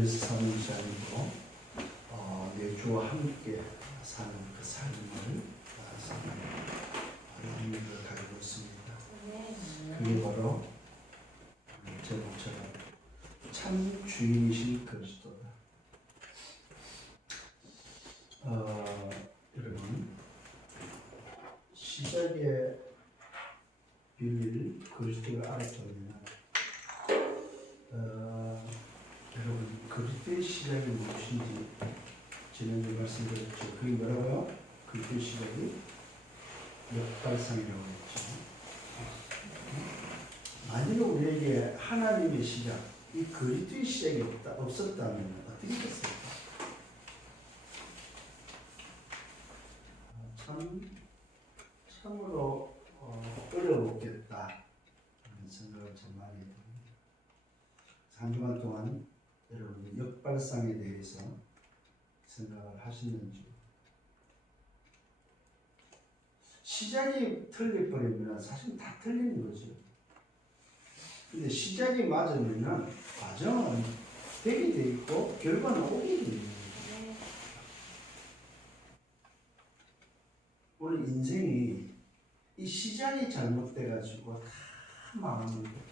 교회에서 사는 것이 아니고 내 주와 함께 사는 그 삶을 사는 의미를 가지고 있습니다. 그게 바로 제목처럼 참 주인이신 그리스도다. 여러분, 시작에 빌릴 그리스도를 알았다면 여러분, 그리스도의 시작이 무엇인지 지난주에 말씀드렸죠. 그게 뭐라고요? 그리스도의 시작이 역발상이라고 했죠. 만일 우리에게 하나님의 시작, 이 그리스도의 시작이 없었다면 어떻게 됐을까? 참으로 어려웠겠다 하는 생각을 참 많이 해봅니다. 한 주간 동안 여러분 역발상에 대해서 생각을 하시는지. 시작이 틀려버리면 사실 다 틀리는 거죠. 근데 시작이 맞으면 과정은 되게 돼 있고 결과는 오게 돼 있는 거죠. 오늘 인생이 이 시작이 잘못돼가지고 다 망하는 거예요.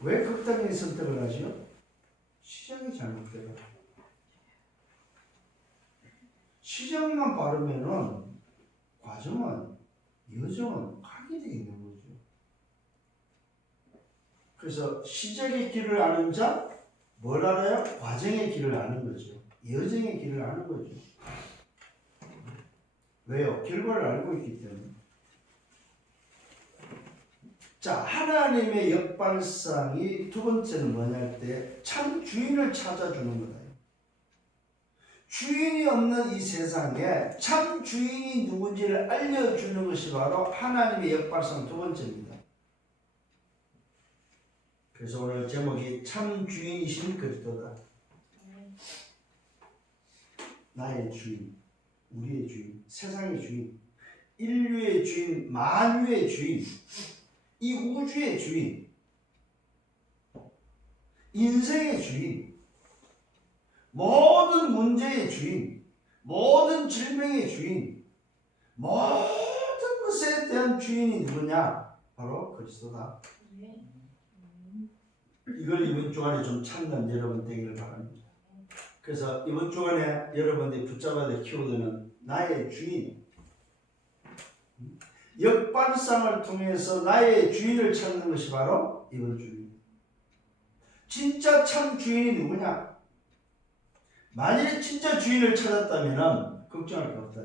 왜 극단적인 선택을 하죠? 시작이 잘못돼요. 시작만 바르면은 과정은, 여정은 가게 돼 있는 거죠. 그래서 시작의 길을 아는 자, 뭘 알아요? 과정의 길을 아는 거죠. 여정의 길을 아는 거죠. 왜요? 결과를 알고 있기 때문에. 자, 하나님의 역발상이 두 번째는 뭐냐 할 때 참 주인을 찾아주는 거다. 주인이 없는 이 세상에 참 주인이 누군지를 알려주는 것이 바로 하나님의 역발상 두 번째입니다. 그래서 오늘 제목이 참 주인이신 그리스도다. 나의 주인, 우리의 주인, 세상의 주인, 인류의 주인, 만유의 주인, 이 우주의 주인, 인생의 주인, 모든 문제의 주인, 모든 질병의 주인, 모든 것에 대한 주인이 누구냐? 바로 그리스도다. 이걸 이번 주간에 좀 찾는 여러분 되기를 바랍니다. 그래서 이번 주간에 여러분들이 붙잡아야 될 키워드는 나의 주인. 역발상을 통해서 나의 주인을 찾는 것이 바로 이번 주입니다. 진짜 참 주인이 누구냐? 만일에 진짜 주인을 찾았다면 걱정할 게 없다.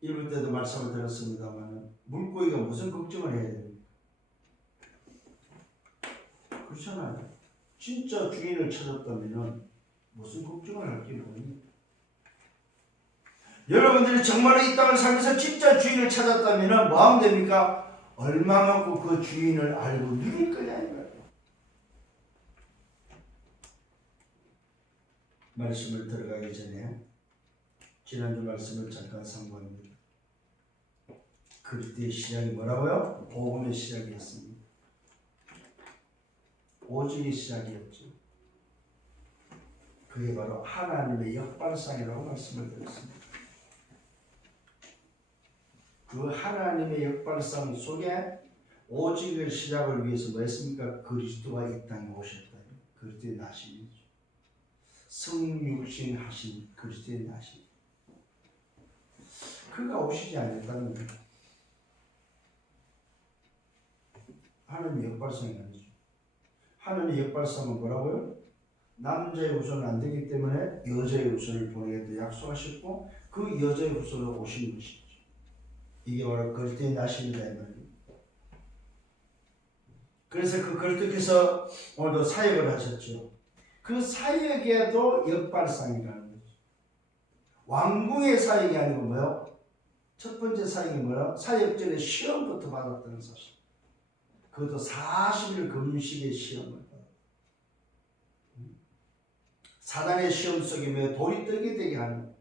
이럴 때도 말씀을 드렸습니다만 물고기가 무슨 걱정을 해야 됩니까? 그렇잖아요. 진짜 주인을 찾았다면 무슨 걱정을 할 게 뭐니? 여러분들이 정말로 이 땅을 살면서 진짜 주인을 찾았다면 뭐 하면 됩니까? 얼마만큼 그 주인을 알고 누릴 거냐 이거예요. 말씀을 들어가기 전에 지난주 말씀을 잠깐 상고합니다. 그리스도의 시작이 뭐라고요? 복음의 시작이었습니다. 오직의 시작이었죠. 그게 바로 하나님의 역발상이라고 말씀을 드렸습니다. 그 하나님의 역발상 속에 오직의 시작을 위해서 뭐 했습니까? 그리스도가 이 땅에 오셨다. 그리스도의 나심이죠. 성육신 하신 그리스도의 나심. 그가 오시지 않았다는 거예요. 하나님의 역발상이 아니죠. 하나님의 역발상은 뭐라고요? 남자의 후손은 안 되기 때문에 여자의 후손을 보내겠다 약속하셨고 그 여자의 후손으로 오신 것이죠. 이게 바로 그리스도의 나심이다 이 말이에요. 그래서 그 그리스도께서 오늘도 사역을 하셨죠. 그 사역에도 역발상이라는 거죠. 왕궁의 사역이 아니고 뭐요? 첫 번째 사역이 뭐요? 사역 전에 시험부터 받았다는 사실. 그것도 40일 금식의 시험을 받았다. 사단의 시험 속에 뭐 돌이 뜨게 되게 하는,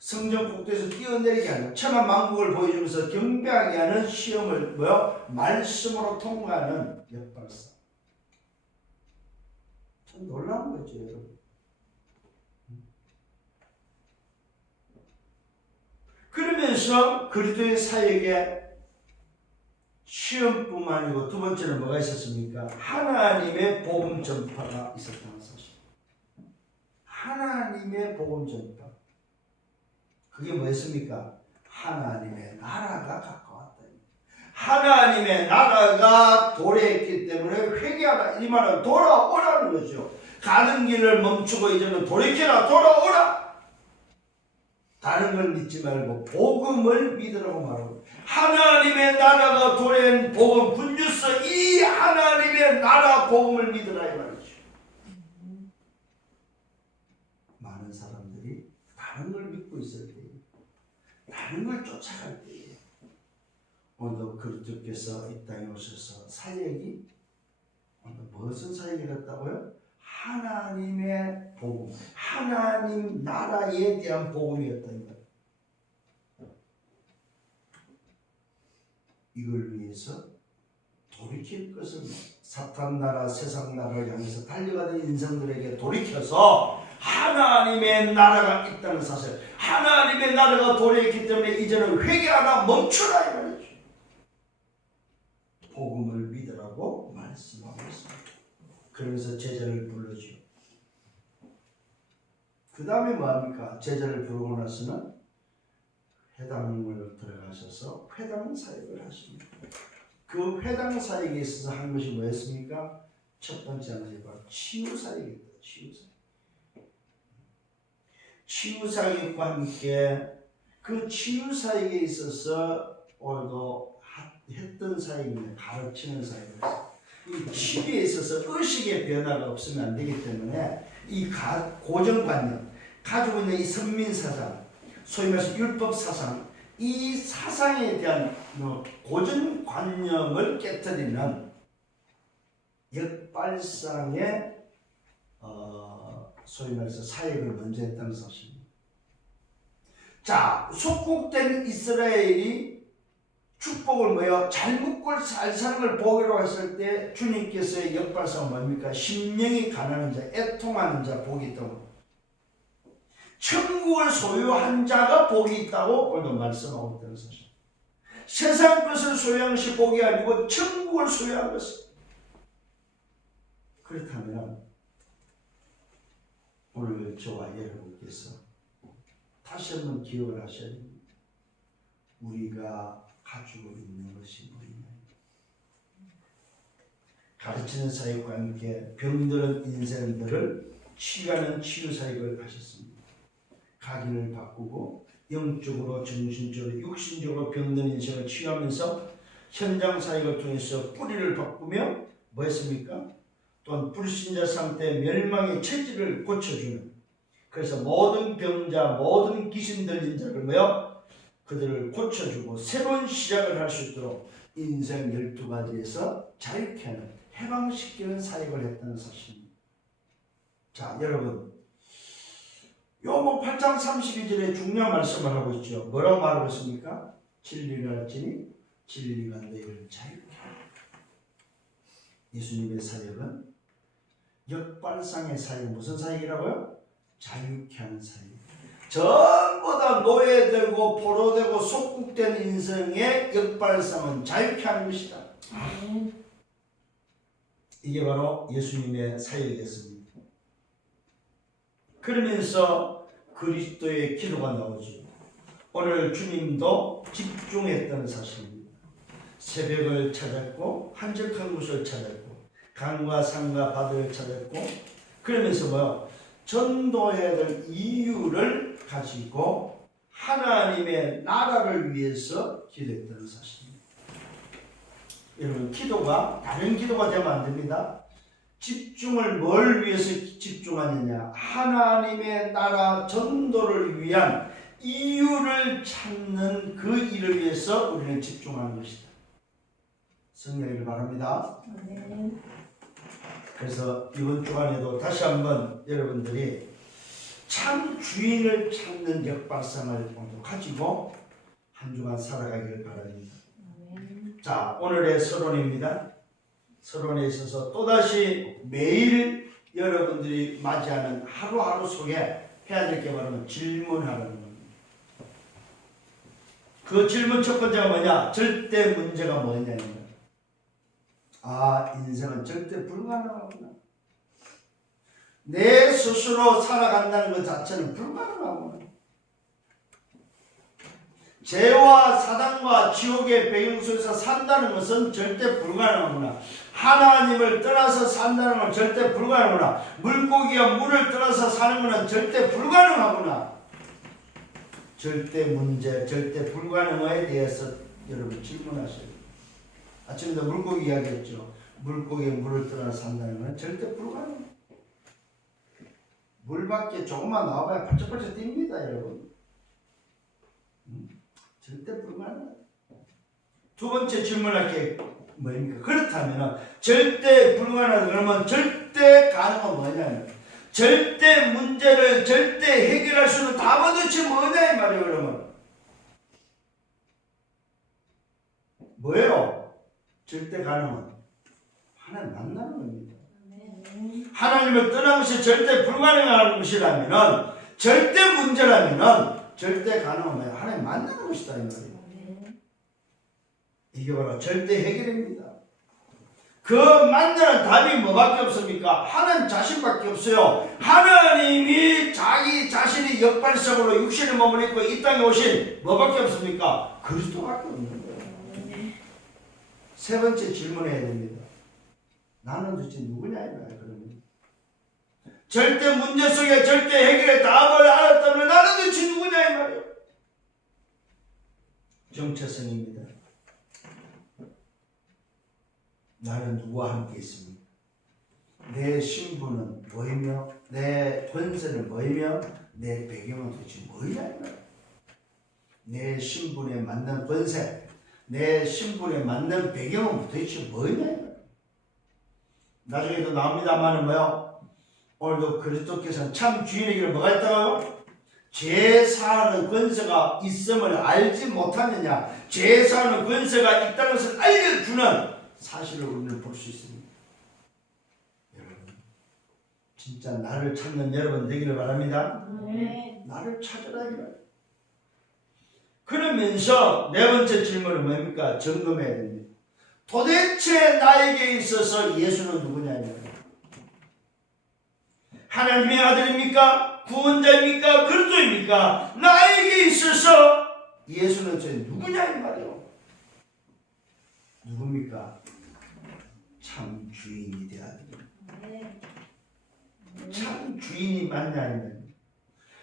성전 국도에서 뛰어내리게 하는, 천한 만국을 보여주면서 경배하게 하는 시험을 뭐요? 말씀으로 통과하는 역발상. 참 놀라운 거죠, 여러분. 그러면서 그리스도의 사역에 시험뿐만 아니고 두 번째는 뭐가 있었습니까? 하나님의 복음 전파가 있었다는 사실. 하나님의 복음 전파. 그게 뭐였습니까? 하나님의 나라가 가까웠다. 하나님의 나라가 도래했기 때문에 회개하라. 이 말은 돌아오라는 거죠. 가는 길을 멈추고 이제는 돌이켜라. 돌아오라. 다른 걸 믿지 말고 복음을 믿으라고 말하고, 하나님의 나라가 도래한 복음 굿뉴스, 이 하나님의 나라 복음을 믿으라 이 말이죠. 많은 사람들이 다른 걸 믿고 있을 때, 다른 걸 쫓아갈 때에 오늘도 그리스도께서 이 땅에 오셔서 사역이 오늘 무슨 사역이 됐다고요? 하나님의 복음, 하나님 나라에 대한 복음이었던 것. 이걸 위해서 돌이킬 것을 사탄 나라, 세상 나라를 향해서 달려가는 인생들에게 돌이켜서 하나님의 나라가 있다는 사실, 하나님의 나라가 도래했기 때문에 이제는 회개하라, 멈추라 이 말이죠. 복음을 믿으라고 말씀하고 있습니다. 그러면서 제자를 불러주요. 그 다음에 뭐합니까? 제자를 부르고 나서는 회당을 들어가셔서 회당 사역을 하십니다. 그 회당 사역에 있어서 한 것이 뭐였습니까? 첫 번째는 바로 치유 사역이다. 치유 사역. 치유 사역과 함께 그 치유 사역에 있어서 오늘도 했던 사역입니다. 가르치는 사역을. 이 치유에 있어서 의식의 변화가 없으면 안 되기 때문에 이 고정관념, 가지고 있는 이 선민사상, 소위 말해서 율법사상, 이 사상에 대한 고정관념을 깨뜨리는 역발상의 소위 말해서 사역을 먼저 했다는 사실입니다. 자, 속국된 이스라엘이 축복을 뭐요? 잘 먹고 잘 사는 걸 복이라고 했을 때 주님께서의 역발상은 뭡니까? 심령이 가난한 자, 애통하는 자 복이 있다고. 천국을 소유한 자가 복이 있다고 오늘도 말씀하고 있다는 사실. 세상 것을 소유한 것이 복이 아니고 천국을 소유한 것은. 그렇다면 오늘 저와 여러분께서 다시 한번 기억을 하셔야 됩니다. 우리가 가지고 있는 것이 뭐냐. 가르치는 사역과 함께 병들은 인생들을 치유하는 치유 사역을 하셨습니다. 각인을 바꾸고 영적으로, 정신적으로, 육신적으로 병든 인생을 치유하면서 현장 사역을 통해서 뿌리를 바꾸며 뭐 했습니까? 또한 불신자 상태 멸망의 체질을 고쳐주는, 그래서 모든 병자, 모든 귀신 들린 자를 뭐요? 그들을 고쳐주고 새로운 시작을 할 수 있도록 인생 12가지에서 자유케 하는, 해방시키는 사역을 했다는 사실입니다. 자, 여러분, 요모 8장 32절에 중요한 말씀을 하고 있죠. 뭐라고 말하고 있습니까? 진리가 알지니 진리가 너희를 자유케 하라. 예수님의 사역은 역발상의 사역, 무슨 사역이라고요? 자유케 하는 사역. 전부 다 노예되고 포로되고 속국된 인생의 역발상은 자유케 하는 것이다. 이게 바로 예수님의 사역이었습니다. 그러면서 그리스도의 기도가 나오죠. 오늘 주님도 집중했다는 사실입니다. 새벽을 찾았고 한적한 곳을 찾았고 강과 산과 바다를 찾았고, 그러면서 뭐요? 전도해야 될 이유를 가지고 하나님의 나라를 위해서 기도했다는 사실입니다. 여러분, 기도가 다른 기도가 되면 안 됩니다. 집중을 뭘 위해서 집중하느냐? 하나님의 나라 전도를 위한 이유를 찾는 그 일을 위해서 우리는 집중하는 것이다. 성령을 바랍니다. 그래서 이번 주간에도 다시 한번 여러분들이 참 주인을 찾는 역발상을 가지고 한 주간 살아가기를 바랍니다. 자, 오늘의 서론입니다. 서론에 있어서 또다시 매일 여러분들이 맞이하는 하루하루 속에 해야 될 게 뭐냐면 질문하는 겁니다. 그 질문 첫 번째가 뭐냐? 절대 문제가 뭐냐는 거야. 아, 인생은 절대 불가능하구나. 내 스스로 살아간다는 것 자체는 불가능하구나. 죄와 사단과 지옥의 배경 속에서 산다는 것은 절대 불가능하구나. 하나님을 떠나서 산다는 건 절대 불가능하구나. 물고기가 물을 떠나서 사는 것은 절대 불가능하구나. 절대 문제, 절대 불가능에 대해서 여러분 질문하셔야 돼요. 아침에도 물고기 이야기했죠. 물고기가 물을 떠나서 산다는 건 절대 불가능해요. 물 밖에 조금만 나와봐야 발짝발짝 뜁니다, 여러분. 절대 불가능해요. 두 번째 질문할 게 뭐입니까? 그렇다면 절대 불가능하다 그러면 절대 가능은 뭐냐면 절대 문제를 절대 해결할 수 있는 답은 도대체 뭐냐 이 말이에요. 그러면 뭐예요? 절대 가능은 하나님 만나는 겁니다. 하나님을 떠난 것이 절대 불가능한 것이라면 절대 문제라면 절대 가능은 뭐예요? 하나님 만나는 것이다 이 말이에요. 이게 바로 절대 해결입니다. 그 만나는 답이 뭐밖에 없습니까? 하나님 자신밖에 없어요. 하나님이 자기 자신의 역발성으로 육신의 몸을 입고 이 땅에 오신 뭐밖에 없습니까? 그리스도밖에 없는 거예요. 세 번째 질문해야 됩니다. 나는 도대체 누구냐 이 말이에요. 그러면 절대 문제 속에 절대 해결의 답을 알았다면 나는 도대체 누구냐 이 말이에요. 정체성입니다. 나는 누구와 함께 있습니까? 내 신분은 뭐이며 내 권세는 뭐이며 내 배경은 도대체 뭐냐? 내 신분에 맞는 권세, 내 신분에 맞는 배경은 도대체 뭐냐? 나중에도 나옵니다만은 뭐요? 오늘도 그리스도께서는 참 주인에게는 뭐가 있다고요? 죄 사하는 권세가 있음을 알지 못하느냐? 죄 사하는 권세가 있다는 것을 알려주는 사실을 우리는 볼 수 있습니다. 여러분, 진짜 나를 찾는 여러분 되기를 바랍니다. 나를 찾으라 이거예요. 그러면서 네 번째 질문은 뭡니까? 점검해야 됩니다. 도대체 나에게 있어서 예수는 누구냐 이거예요. 하나님의 아들입니까? 구원자입니까? 그리스도입니까? 나에게 있어서 예수는 저 누구냐 이 말이에요. 누굽니까? 참 주인이 되어야 됩니다. 참 주인이 맞냐면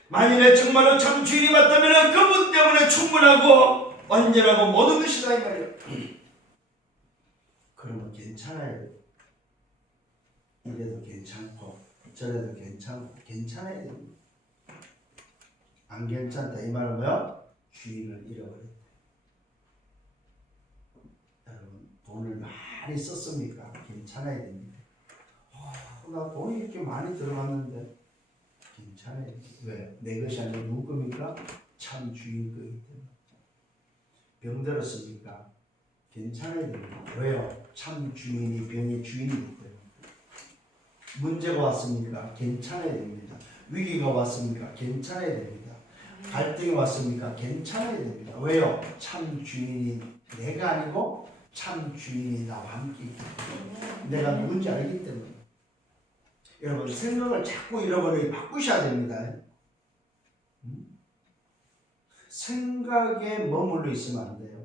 만일에 정말로 참 주인이 맞다면 그분 때문에 충분하고 완전하고 모든 것이다 이 말이에요. 그러면 괜찮아요. 이래도 괜찮고 저래도 괜찮고 괜찮아야 됩니다. 안 괜찮다 이 말은 뭐야? 주인을 잃어버렸다. 여러분 돈을 많이 썼습니까? 괜찮아야 됩니다. 나 돈이 이렇게 많이 들어갔는데 괜찮아야 됩니다. 왜? 내 것이 아니라 누구 겁니까? 참 주인 거기 때문에. 병들었습니까? 괜찮아야 됩니다. 왜요? 참 주인이 병의 주인이기 때문에. 문제가 왔습니까? 괜찮아야 됩니다. 위기가 왔습니까? 괜찮아야 됩니다. 갈등이 왔습니까? 괜찮아야 됩니다. 왜요? 참 주인이 내가 아니고 참 주인이 나와 함께 있기 때문에. 내가 누군지 알기 때문에. 여러분 생각을 자꾸 잃어버리게 바꾸셔야 됩니다. 생각에 머물러 있으면 안 돼요.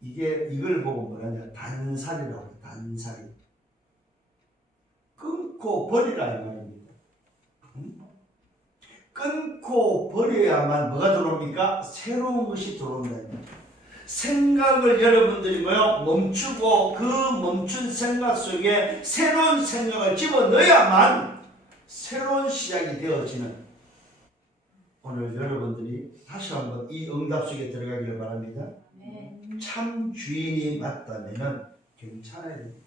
이걸 보고 뭐라냐? 단살이라고 해요. 단살이. 끊고 버리라 이 말입니다. 끊고 버려야만 뭐가 들어옵니까? 새로운 것이 들어온다. 생각을 여러분들이 뭐요? 멈추고 그 멈춘 생각 속에 새로운 생각을 집어넣어야만 새로운 시작이 되어지는 오늘 여러분들이 다시 한번 이 응답 속에 들어가기를 바랍니다. 참 주인이 맞다면 괜찮아야 됩니다.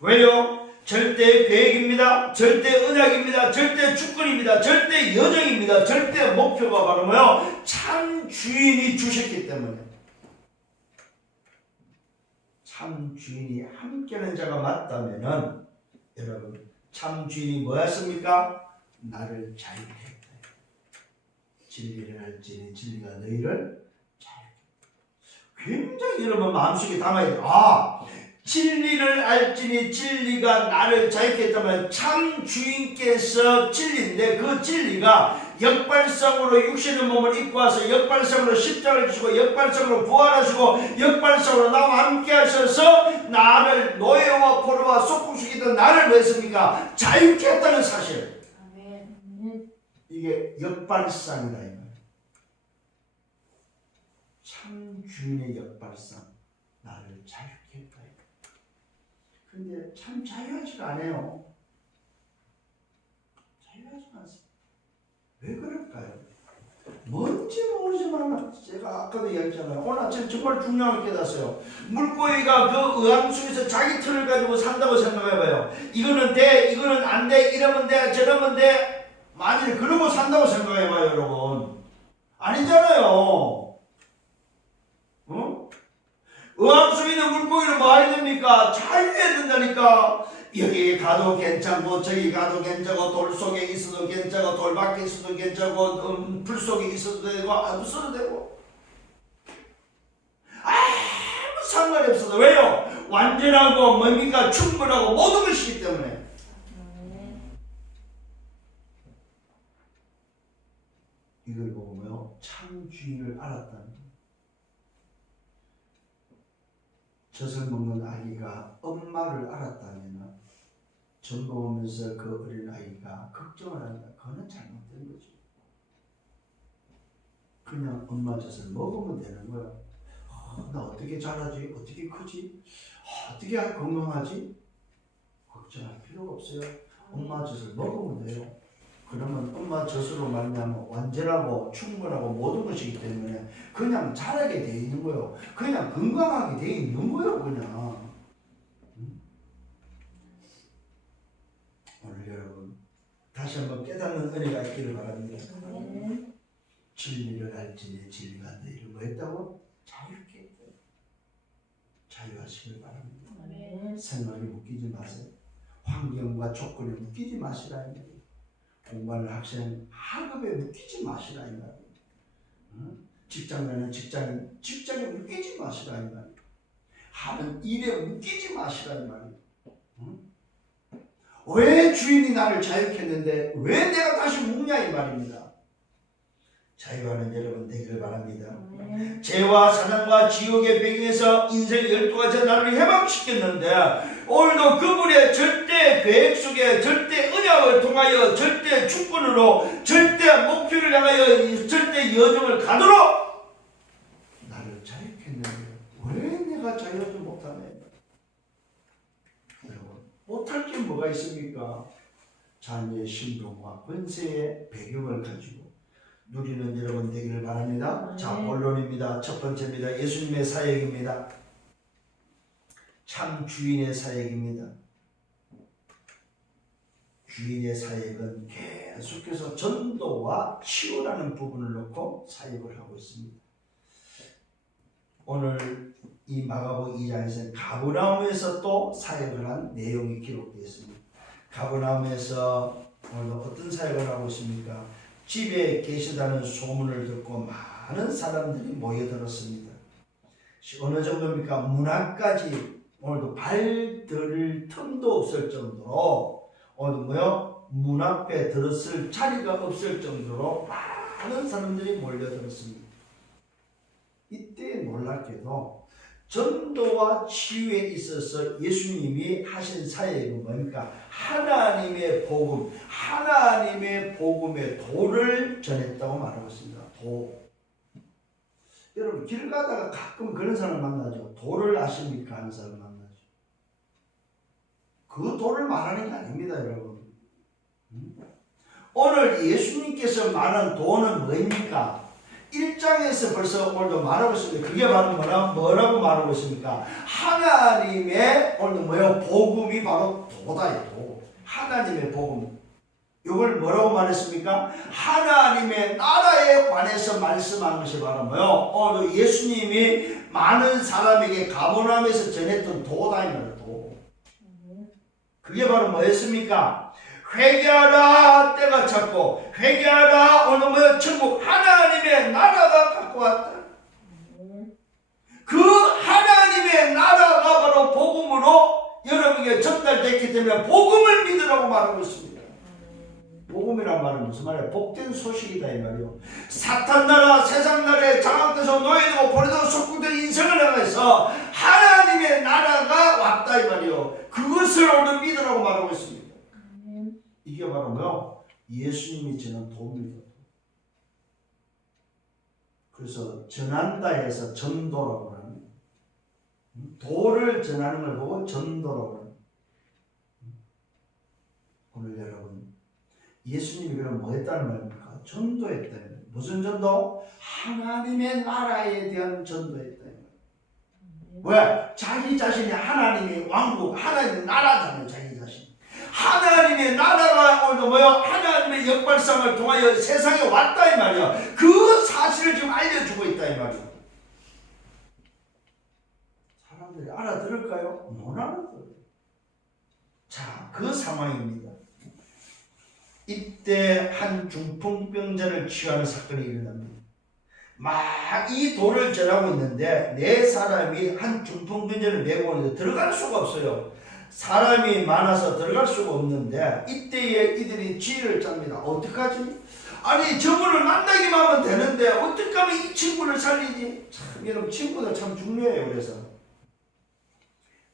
왜요? 절대 계획입니다. 절대 언약입니다. 절대 주권입니다. 절대 여정입니다. 절대 목표가 바로 뭐요? 참 주인이 주셨기 때문에 참 주인이 함께하는 자가 맞다면은 여러분 참 주인이 뭐였습니까? 나를 자유케 했다. 진리를 알지니 진리가 너희를 굉장히 여러분 마음속에 담아야 돼요. 진리를 알지니 진리가 나를 자유케 했다면 참 주인께서 진리인데 그 진리가 역발상으로 육신의 몸을 입고 와서 역발상으로 십자가를 지시고 역발상으로 부활하시고 역발상으로 나와 함께 하셔서 나를 노예와 포로와 속국수이던 나를 왜 했습니까? 자유케 했다는 사실. 이게 역발상이다 이 말이에요. 참 주인의 역발상 나를 자유케 했다. 근데 참 자유하지가 않아요. 자유하지가 않습니다. 왜 그럴까요? 뭔지 모르지만 제가 아까도 얘기했잖아요. 오늘 아침 정말 중요한 걸 깨닫았어요. 물고기가 그 의암 속에서 자기 틀을 가지고 산다고 생각해봐요. 이거는 돼, 이거는 안 돼, 이러면 돼, 저러면 돼. 만일 그러고 산다고 생각해봐요, 여러분. 아니잖아요. 의암 속에 있는 물고기는 뭐 해야 됩니까? 자유해야 된다니까. 여기 가도 괜찮고 저기 가도 괜찮고 돌 속에 있어도 괜찮고 돌 밖에 있어도 괜찮고 불 속에 있어도 되고 없어도 되고 아무 상관이 없어도 왜요? 완전하고 뭡니까? 충분하고 모든 것이기 때문에. 이걸 보고요 참 주인을 알았다는 젖을 먹는 아기가 엄마를 알았다면 젖 먹으면서 그 어린 아이가 걱정을 한다. 그거는 잘못된 거죠. 그냥 엄마 젖을 먹으면 되는 거야. 나 어떻게 자라지? 어떻게 크지? 어떻게 건강하지? 걱정할 필요가 없어요. 엄마 젖을 먹으면 돼요. 그러면 엄마 젖으로 말미암아 완전하고 충분하고 모든 것이기 때문에 그냥 자라게 돼 있는 거예요. 그냥 건강하게 돼 있는 거예요. 그냥. 오늘 여러분 다시 한번 깨닫는 은혜가 있기를 바랍니다. 진리를 알지니 진리가 너희를 뭐 했다고? 자유케 했다. 자유하시길 바랍니다. 생각에 묶이지 마세요. 환경과 조건에 묶이지 마시라. 공부하는 학생 학업에 묶이지 마시라 이 말이에요. 직장인은 직장에 묶이지 마시라 이 말이에요. 하는 일에 묶이지 마시라 이 말이에요. 왜 주인이 나를 자유케 했는데 왜 내가 다시 묶냐 이 말입니다. 자유하는 여러분 되기를 바랍니다. 죄와 사단과 지옥의 배경에서 인생 12가지 나를 해방시켰는데 오늘도 그분의 절대 계획 속에 절대 언약을 통하여 절대 주권으로 절대 목표를 향하여 절대 여정을 가도록 나를 자유케 했는데 왜 내가 자유하지 못하네? 여러분 못할 게 뭐가 있습니까? 자녀의 신분과 권세의 배경을 가지고 누리는 여러분 되기를 바랍니다. 자, 본론입니다. 첫 번째입니다. 예수님의 사역입니다. 참 주인의 사역입니다. 주인의 사역은 계속해서 전도와 치유라는 부분을 놓고 사역을 하고 있습니다. 오늘 이 마가복음 2장에서 가버나움에서 또 사역을 한 내용이 기록되어 있습니다. 가버나움에서 오늘 어떤 사역을 하고 있습니까? 집에 계시다는 소문을 듣고 많은 사람들이 모여들었습니다. 어느 정도입니까? 문 앞까지 오늘도 발들을 틈도 없을 정도로 오늘도 문 앞에 들었을 자리가 없을 정도로 많은 사람들이 몰려들었습니다. 이때 놀랍게도 전도와 치유에 있어서 예수님이 하신 사역은 뭡니까? 하나님의 복음, 하나님의 복음의 도를 전했다고 말하고 있습니다. 도. 여러분 길 가다가 가끔 그런 사람을 만나죠. 도를 아십니까? 하는 사람을 만나죠. 그 도를 말하는 게 아닙니다, 여러분. 오늘 예수님께서 말한 도는 뭐입니까? 1장에서 벌써 오늘도 말하고 있습니다. 그게 바로 뭐라고 말하고 있습니까? 하나님의 오늘 복음이 바로 도다. 도. 하나님의 복음. 이걸 뭐라고 말했습니까? 하나님의 나라에 관해서 말씀한 것이 바로 뭐요? 예수님이 많은 사람에게 가버나움에서 전했던 도다 이 말이에요. 도. 그게 바로 뭐였습니까? 회개하라, 때가 찼고, 회개하라, 오늘 뭐요? 천국 하나님의 나라가 갖고 왔다. 그 하나님의 나라가 바로 복음으로 여러분에게 전달됐기 때문에 복음을 믿으라고 말하고 있습니다. 복음이란 말은 무슨 말이에요? 복된 소식이다 이 말이요. 사탄 나라, 세상 나라에 장악돼서 노예되고 버려져서 속국된 인생을 향해서 하나님의 나라가 왔다 이 말이요. 그것을 오늘 믿으라고 말하고 있습니다. 이게 바로 뭐요? 예수님이 전한 도입니다. 그래서 전한다 해서 전도라고 합니다. 도를 전하는 걸 보고 전도라고 합니다. 오늘 여러분, 예수님이 그럼 뭐 했다는 말입니까? 전도했다. 무슨 전도? 하나님의 나라에 대한 전도했다. 왜? 자기 자신이 하나님의 왕국, 하나님의 나라잖아요. 자기 자신. 하나님의 나라가 오늘 뭐요? 하나님의 역발상을 통하여 세상에 왔다 이 말이야. 그 사실을 지금 알려주고 있다 이 말이야. 사람들이 알아들을까요? 못 알아들어요. 자, 그 상황입니다. 이때 한 중풍병자를 치유하는 사건이 일어납니다. 막 이 돌을 전하고 있는데 네 사람이 한 중풍병자를 메고 오는데 들어갈 수가 없어요. 사람이 많아서 들어갈 수가 없는데 이때에 이들이 지혜를 짭니다. 어떡하지? 아니 저분을 만나기만 하면 되는데 어떻게 하면 이 친구를 살리지? 참 여러분 친구가 참 중요해요. 그래서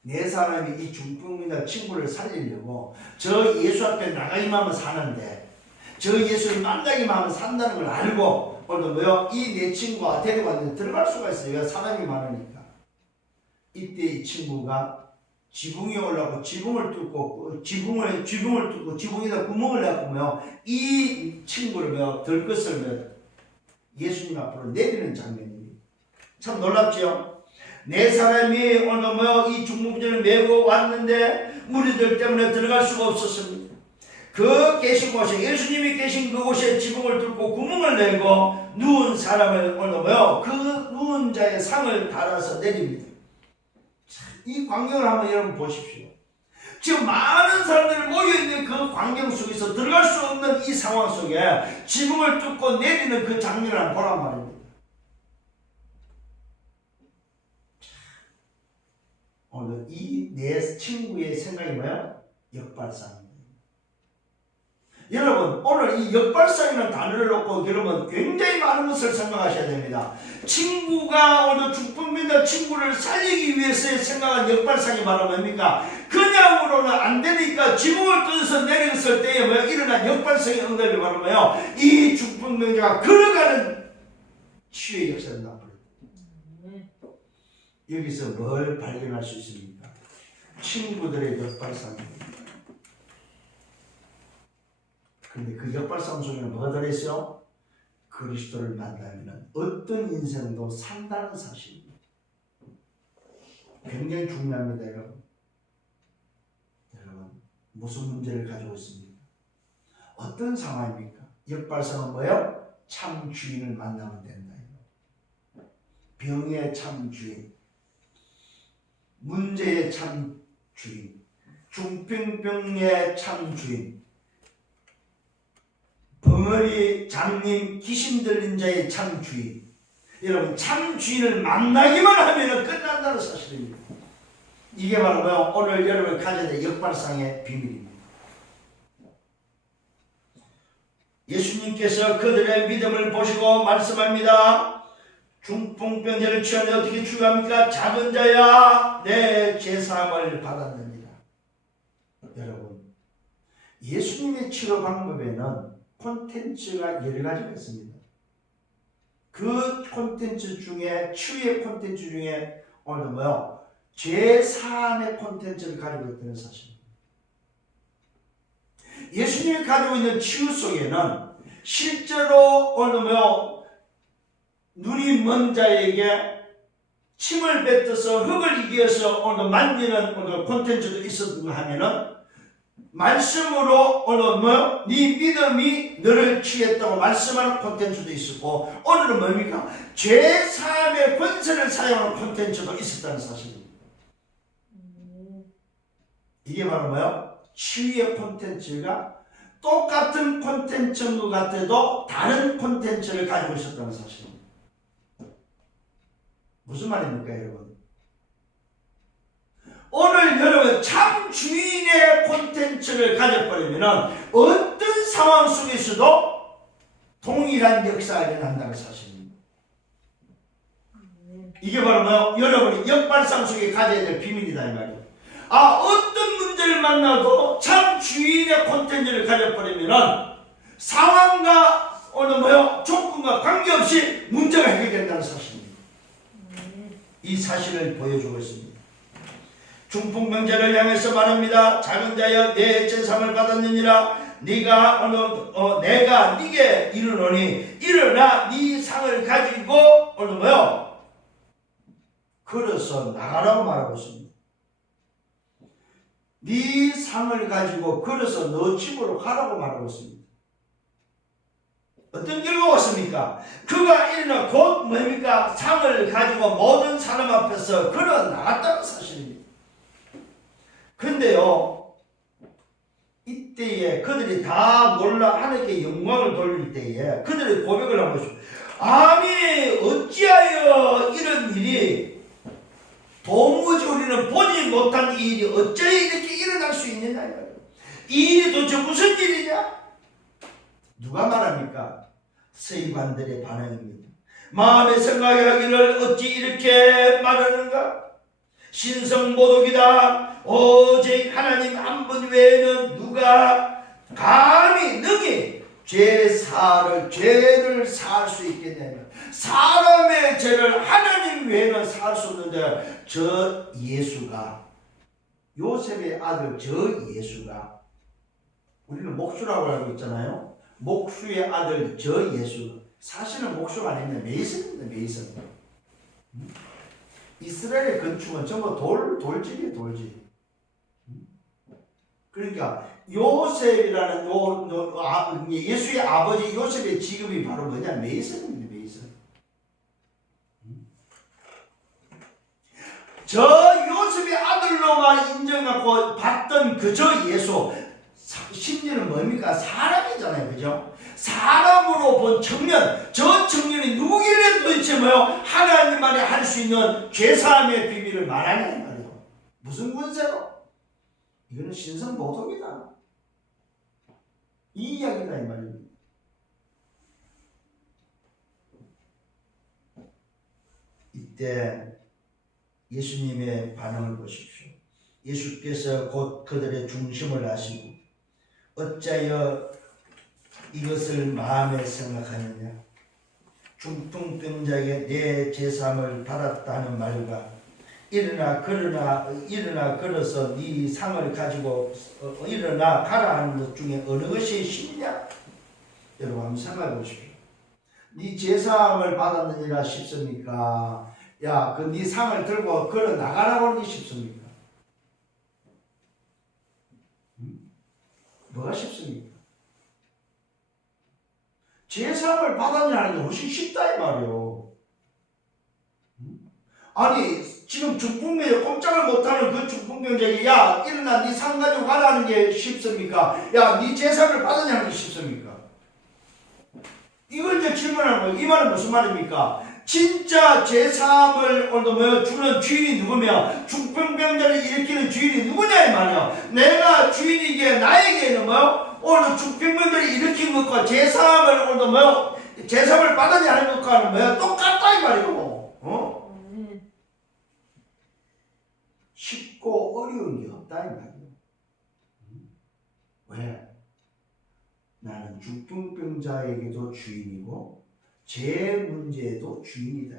네 사람이 이 중풍병자 친구를 살리려고 저 예수 앞에 나가기만 하면 사는데 저 예수를 만나기만 하면 산다는 걸 알고 오늘 뭐요? 이 내 친구가 데리고 왔는데 들어갈 수가 있어요. 왜? 사람이 많으니까. 이때 이 친구가 지붕에 올라가고 지붕을 뚫고 지붕을 뚫고 지붕에다 구멍을 내고 뭐요? 이 친구를 뭐요? 들 것을 뭐요? 예수님 앞으로 내리는 장면입니다. 참 놀랍죠? 네 사람이 오늘 뭐요? 이 중풍병자를 메고 왔는데 무리들 때문에 들어갈 수가 없었습니다. 그 계신 곳에 예수님이 계신 그곳에 지붕을 뚫고 구멍을 내고 누운 사람을 오늘 뭐요? 그 누운 자의 상을 달아서 내립니다. 이 광경을 한번 여러분 보십시오. 지금 많은 사람들이 모여있는 그 광경 속에서 들어갈 수 없는 이 상황 속에 지붕을 뚫고 내리는 그 장면을 한번 보란 말입니다. 오늘 이 내 친구의 생각이 뭐야? 역발상. 여러분 오늘 이 역발상이라는 단어를 놓고 여러분 굉장히 많은 것을 생각하셔야 됩니다. 친구가 오늘 중풍병자 친구를 살리기 위해서 생각한 역발상이 바로 뭡니까? 그냥으로는 안 되니까 지붕을 뚫어서 내렸을 때에 뭐야? 일어난 역발상의 응답이 바로 뭐예요? 이 중풍병자가 걸어가는 치유의 역사를 나버립니다. 여기서 뭘 발견할 수 있습니까? 친구들의 역발상입니다. 근데 그 역발상 속에는 뭐가 들어있어요? 그리스도를 만나면 어떤 인생도 산다는 사실입니다. 굉장히 중요합니다, 여러분. 여러분, 무슨 문제를 가지고 있습니까? 어떤 상황입니까? 역발상은 뭐예요? 참 주인을 만나면 된다. 병의 참 주인, 문제의 참 주인, 중풍병의 참 주인, 벙어리, 장님, 귀신 들린 자의 참 주인. 여러분 참 주인을 만나기만 하면 끝난다는 사실입니다. 이게 바로 뭐요? 오늘 여러분 가져야 될 역발상의 비밀입니다. 예수님께서 그들의 믿음을 보시고 말씀합니다. 중풍병자를 치유하는데 어떻게 치유합니까? 작은 자야 내 죄사함을 받았느니라. 여러분 예수님의 치료 방법에는 콘텐츠가 여러 가지가 있습니다. 그 콘텐츠 중에 치유의 콘텐츠 중에 오늘 뭐요? 죄사함의 콘텐츠를 가지고 있다는 사실입니다. 예수님이 가지고 있는 치유 속에는 실제로 오늘 뭐요? 눈이 먼 자에게 침을 뱉어서 흙을 이겨서 오늘 만지는 오늘 콘텐츠도 있었는가 하면은 말씀으로 오늘 뭐? 네 믿음이 너를 취했다고 말씀하는 콘텐츠도 있었고, 오늘은 뭡니까? 죄 사함의 권세를 사용하는 콘텐츠도 있었다는 사실입니다. 이게 바로 뭐요? 치유의 콘텐츠가 똑같은 콘텐츠인 것 같아도 다른 콘텐츠를 가지고 있었다는 사실입니다. 무슨 말입니까, 여러분? 오늘 여러분 참 주인의 콘텐츠를 가져버리면 어떤 상황 속에서도 동일한 역사가 일어난다는 사실입니다. 이게 바로 뭐요? 여러분이 역발상 속에 가져야 될 비밀이다 이 말이에요. 어떤 문제를 만나도 참 주인의 콘텐츠를 가져버리면 상황과 오늘 뭐요? 조건과 관계없이 문제가 해결된다는 사실입니다. 이 사실을 보여주고 있습니다. 중풍병자를 향해서 말합니다. 작은 자여 내 제삼을 받았느니라. 네가 내가 네게 이르노니 일어나 네 상을 가지고 오늘 뭐요? 걸어서 나가라고 말하고 있습니다. 네 상을 가지고 걸어서 너 집으로 가라고 말하고 있습니다. 어떤 결과가 왔습니까? 그가 일어나 곧 뭡니까? 상을 가지고 모든 사람 앞에서 걸어 나갔다는 사실입니다. 근데요, 이때에 그들이 다 놀라 하나님께 영광을 돌릴 때에 그들의 고백을 하고 있습니다. 아니 어찌하여 이런 일이 도무지 우리는 보지 못한 이 일이 어찌하여 이렇게 일어날 수 있느냐. 이 일이 도대체 무슨 일이냐? 누가 말합니까? 서기관들의 반응입니다. 마음에 생각하기를 어찌 이렇게 말하는가? 신성모독이다. 오직 하나님 한 분 외에는 누가 감히 능히 죄를 사할 수 있겠냐면 사람의 죄를 하나님 외에는 사할 수 없는데 저 예수가 요셉의 아들 저 예수가 우리는 목수라고 알고 있잖아요. 목수의 아들 저 예수 사실은 목수가 아니면 메이슨입니다. 메이슨. 이스라엘의 건축은 전부 돌집이에요. 돌집. 그러니까 요셉이라는 예수의 아버지 요셉의 직업이 바로 뭐냐? 메이슨입니다. 메이슨. 저 요셉의 아들로만 인정하고 봤던 그저 예수 심지어는 뭡니까? 사람이잖아요. 그죠? 사람으로 본 청년, 저 청년이 누구길래 도대체 뭐요? 하나님만이 할 수 있는 죄사함의 비밀을 말하냐 이 말이에요. 무슨 권세로? 이거는 신성모독이다. 이 이야기다 이 말입니다. 이때 예수님의 반응을 보십시오. 예수께서 곧 그들의 중심을 아시고 어찌하여 이것을 마음에 생각하느냐? 중풍병자에게 내 제삼을 받았다는 말과 일어나 걸어서 네 상을 가지고 일어나 가라 하는 것 중에 어느 것이 쉽냐? 여러분 한번 생각해 보십시오. 네 제삼을 받았느니라 싶습니까? 야, 그 네 상을 들고 걸어 나가라고 하는 게 쉽습니까? 뭐가 쉽습니까? 제삼을 받았냐는 게 훨씬 쉽다 이 말이요. 아니 지금 중풍병자 꼼짝을 못하는 그 중풍병자에게 야 일어나 네 상 가지고 가라는 게 쉽습니까? 야 네 제삼을 받았냐는 게 쉽습니까? 이걸 이제 질문하는 거예요. 이 말은 무슨 말입니까? 진짜 제삼을 주는 주인이 누구며 중풍병자를 일으키는 주인이 누구냐 이 말이야. 내가 주인이기에 나에게는 오늘 중풍병자를 일으킨 것과 제삼을 제삼을 받았냐 하는 것과는 똑같다 이 말이고. 쉽고 어려운 게 없다 이 말이야. 왜? 나는 중풍병자에게도 주인이고 제 문제에도 주인이다.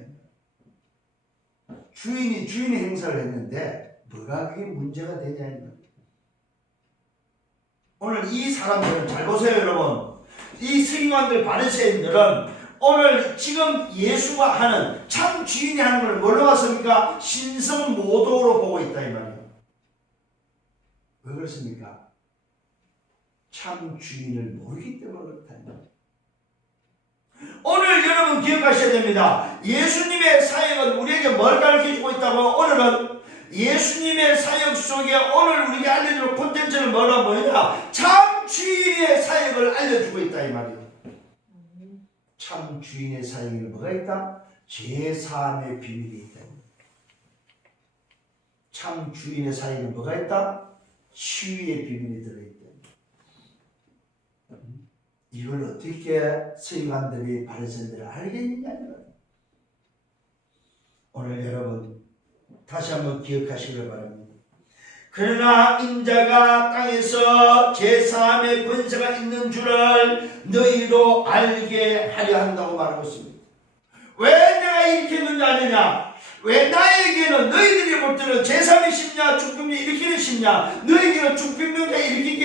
주인이 행사를 했는데 뭐가 그게 문제가 되냐. 오늘 이 사람들은 잘 보세요 여러분. 이 서기관들 바리새인들은 오늘 지금 예수가 하는 참 주인이 하는 걸 뭘로 봤습니까? 신성모독으로 보고 있다 이 말이에요. 왜 그렇습니까? 참 주인을 모르기 때문에 그렇다. 오늘 여러분 기억하셔야 됩니다. 예수님의 사역은 우리에게 뭘 가르쳐주고 있다고? 오늘은 예수님의 사역 속에 오늘 우리에게 알려주는 콘텐츠는 뭐냐? 참 주인의 사역을 알려주고 있다 이 말이에요. 참 주인의 사역에는 뭐가 있다? 제사함의 비밀이 있다. 참 주인의 사역에는 뭐가 있다? 치유의 비밀이 들어있다. 이걸 어떻게 서기관들이 바리새인들이 알겠느냐. 오늘 여러분 다시 한번 기억하시길 바랍니다. 그러나 인자가 땅에서 제사함의 권세가 있는 줄을 너희로 알게 하려 한다고 말하고 있습니다. 왜 내가 이렇게 했느냐 아니냐? 왜 나에게는 너희들이 볼 때는 제사함이 쉽냐 중풍병 일으키는 쉽냐? 너희에게는 중풍병자 일으키기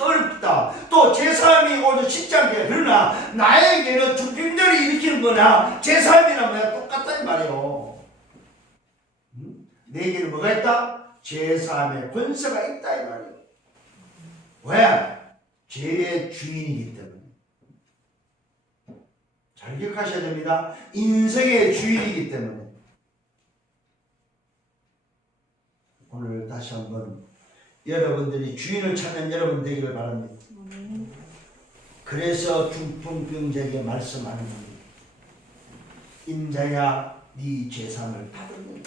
어렵다. 또 제사함이 오늘 쉽지 않게. 그러나 나에게는 중풍병자를 일으키는 거나 제사함이나 뭐야 똑같다 이 말이에요. 내게는 뭐가 있다? 제사함의 권세가 있다 이 말이에요. 왜? 죄의 주인이기 때문에. 잘 기억하셔야 됩니다. 인생의 주인이기 때문에. 오늘 다시 한번 여러분들이 주인을 찾는 여러분 되기를 바랍니다. 그래서 중풍병자에게 말씀하는 겁니다. 인자야 네 제사함을 받으면.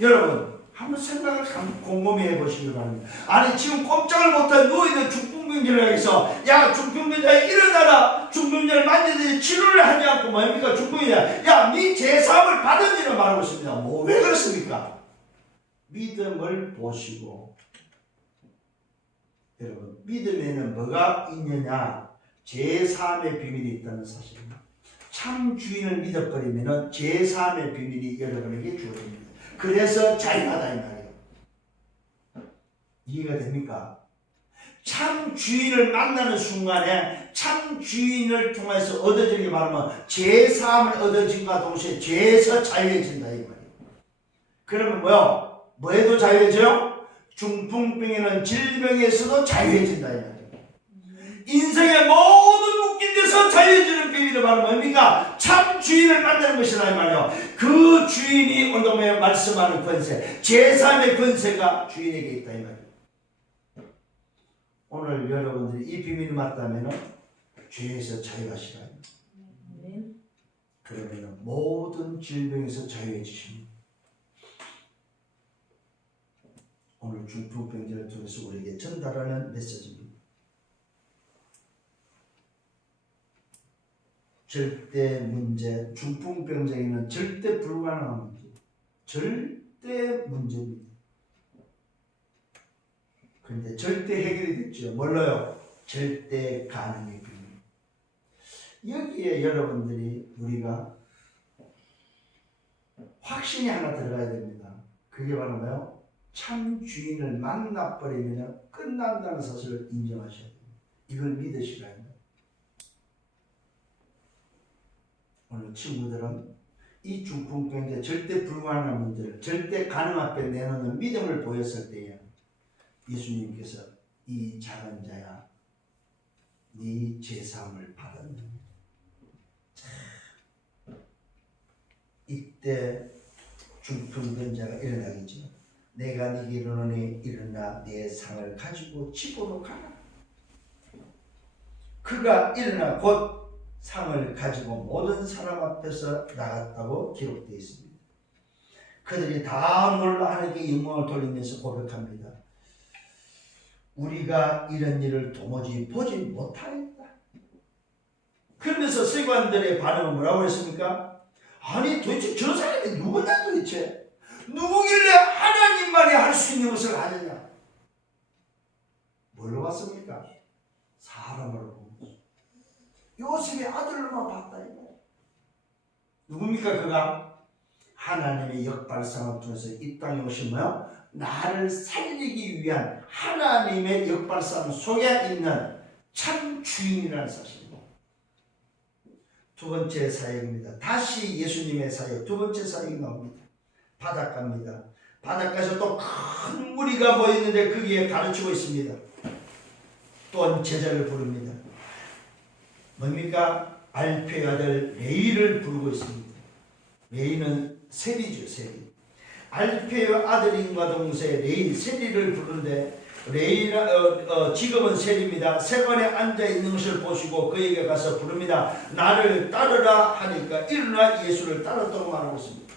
여러분 한번 생각을 곰곰이 해보시길 바랍니다. 아니 지금 꼼짝을 못한 누워있는 중풍병자를 해서 야 중풍병자 일어나라. 중풍병자를 만지듯이 치료를 하지 않고 뭡니까? 중풍병자 야 네 제사함을 받으니라 말하고 있습니다. 뭐 왜 그렇습니까? 믿음을 보시고. 여러분 믿음에는 뭐가 있느냐? 제사함의 비밀이 있다는 사실입니다. 참 주인을 믿어버리면 제사함의 비밀이 여러분에게 주어집니다. 그래서 자유하다 이 말이에요. 이해가 됩니까? 참 주인을 만나는 순간에 참 주인을 통해서 얻어지는 게 말하면 제사함을 얻어진과 동시에 죄에서 자유해진다 이 말이에요. 그러면 뭐요? 뭐에도 자유해져요? 중풍병에는 질병에서도 자유해진다 이 말이에요. 인생의 모든 묶인 데서 자유해지는 비밀이 바로 뭡니까? 참 주인을 만나는 것이다 이 말이에요. 그 주인이 오늘 말씀하는 권세, 제사함의 권세가 주인에게 있다 이 말이에요. 오늘 여러분들이 이 비밀이 맞다면 죄에서 자유하시라. 그러면 모든 질병에서 자유해지십니다. 오늘 중풍병자를 통해서 우리에게 전달하는 메시지입니다. 절대 문제, 중풍병자에게는 절대 불가능한 문제, 절대 문제입니다. 그런데 절대 해결이 됐죠. 뭘로요? 절대 가능의 비밀. 여기에 여러분들이 우리가 확신이 하나 들어가야 됩니다. 그게 바로 뭐요? 참 주인을 만나버리면 끝난다는 사실을 인정하셔야 됩니다. 이걸 믿으시라 합니다. 오늘 친구들은 이 중풍병자 절대 불가능한 문제를 절대 가능 앞에 내놓는 믿음을 보였을 때에 예수님께서 이 작은 자야 네 제사함을 받았느냐. 이때 중풍병자가 일어나겠죠. 내가 네게 이르노니 일어나 내 상을 가지고 집으로 가라. 그가 일어나 곧 상을 가지고 모든 사람 앞에서 나갔다고 기록되어 있습니다. 그들이 다 놀라 하나님께 영광을 돌리면서 고백합니다. 우리가 이런 일을 도무지 보지 못하겠다. 그러면서 세관들의 반응은 뭐라고 했습니까? 아니 도대체 저 사람이 누구냐 도대체? 누구길래 하나님만이 할 수 있는 것을 하느냐? 뭘로 봤습니까? 사람으로 본 거죠. 요셉의 아들로만 봤다 이거예요. 누굽니까 그가? 하나님의 역발상을 통해서 이 땅에 오신 뭐요? 나를 살리기 위한 하나님의 역발상 속에 있는 참 주인이라는 사실입니다. 두 번째 사역입니다. 다시 예수님의 사역 두 번째 사역이 나옵니다. 바닷가입니다. 바닷가에서 또 큰 무리가 모였는데 거기에 가르치고 있습니다. 또한 제자를 부릅니다. 뭡니까? 알페의 아들 레위를 부르고 있습니다. 레위는 세리죠, 세리. 알페의 아들인과 동생 레위, 세리를 부르는데 레위라 지금은 세리입니다. 세관에 앉아 있는 것을 보시고 그에게 가서 부릅니다. 나를 따르라 하니까 일어나 예수를 따랐다고 말하고 있습니다.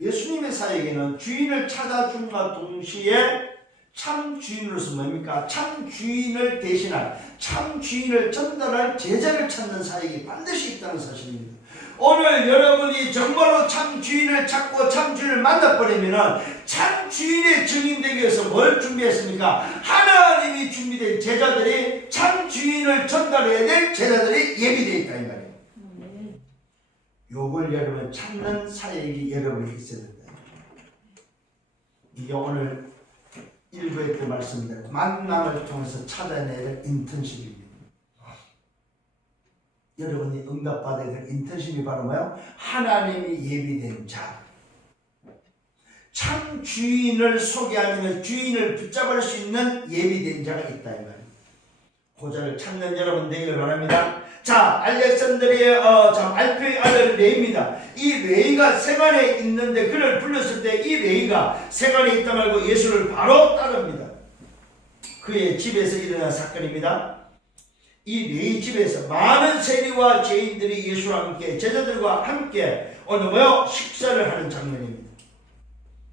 예수님의 사역에는 주인을 찾아줌과 동시에 참 주인으로서 뭡니까? 참 주인을 대신할, 참 주인을 전달할 제자를 찾는 사역이 반드시 있다는 사실입니다. 오늘 여러분이 정말로 참 주인을 찾고 참 주인을 만나버리면 참 주인의 증인되기 위해서 뭘 준비했습니까? 하나님이 준비된 제자들이 참 주인을 전달해야 될 제자들이 예비되어 있다 이 말이에요. 요걸 여러분 찾는 사역이 여러분이 있어야 된다. 이게 오늘 일부에 때 말씀드린 만남을 통해서 찾아내야 될 인턴십입니다. 여러분이 응답받아야 될 인턴십이 바로 뭐예요? 하나님이 예비된 자, 참 주인을 소개하면 주인을 붙잡을 수 있는 예비된 자가 있다 이 말입니다. 그 자를 찾는 여러분 되기를 바랍니다. 자, 알렉산드리의 알페의 아들 레위입니다. 이 레위가 세관에 있는데 그를 불렀을 때 이 레위가 세관에 있다 말고 예수를 바로 따릅니다. 그의 집에서 일어난 사건입니다. 이 레위 집에서 많은 세리와 죄인들이 예수와 함께 제자들과 함께 오늘 식사를 하는 장면입니다.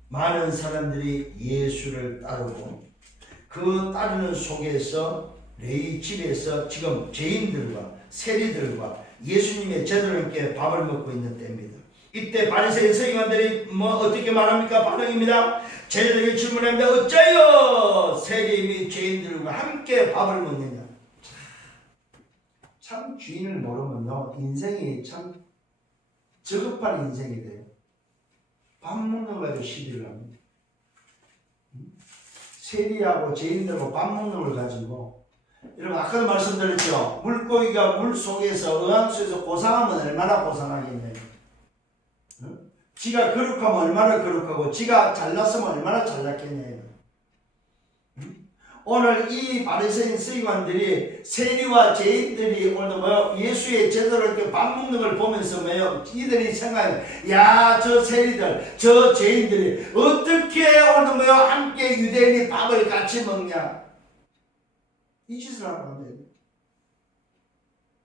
많은 사람들이 예수를 따르고 그 따르는 속에서 레위 집에서 지금 죄인들과 세리들과 예수님의 제자들과 함께 밥을 먹고 있는 때입니다. 이때 바리새인 서기관들이 어떻게 말합니까? 반응입니다. 제자들이 질문합니다. 어찌하여 세리 및 죄인들과 함께 밥을 먹느냐? 참 주인을 모르면 인생이 참 저급한 인생이 돼요. 밥 먹는 거에도 시비를 합니다. 세리하고 죄인들하고 밥 먹는 걸 가지고 여러분 아까도 말씀드렸죠. 물고기가 물 속에서 어항 속에서 고상하면 얼마나 고상하겠냐요. 지가 거룩하면 얼마나 거룩하고 지가 잘났으면 얼마나 잘났겠냐요. 오늘 이 바리새인 서기관들이 세리와 죄인들이 오늘 예수의 제자로 이렇게 밥 먹는 걸 보면서 이들이 생각해요. 야, 저 세리들, 저 죄인들이 어떻게 오늘 함께 유대인이 밥을 같이 먹냐? 이 짓을 하고 합니다.